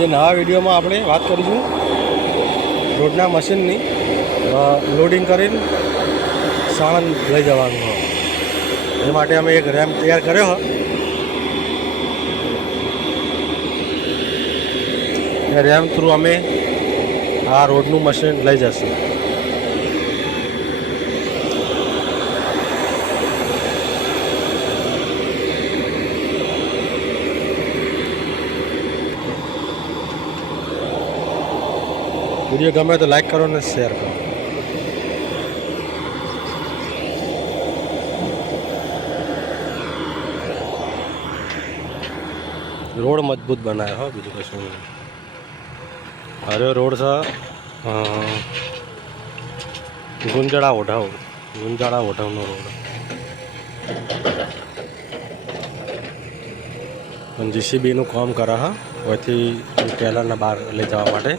આજે નવા વિડીયોમાં આપણે વાત કરીશું રોડના મશીનની લોડિંગ કરીને સાણંદ લઈ જવાનું હોય એ માટે અમે એક રેમ્પ તૈયાર કર્યો એ રેમ્પ થ્રુ અમે આ રોડનું મશીન લઈ જશું. વિડીયો ગમે તો લાઈક કરો ને શેર કરો. રોડ મજબૂત બનાવ્યો હો, બીજું કશું નહીં. અરે રોડ છે ગુંજાળા ઓઢાવનો રોડ પણ જીસીબીનું કામ કરે હા, અહીંથી ટેલરના બહાર લઈ જવા માટે.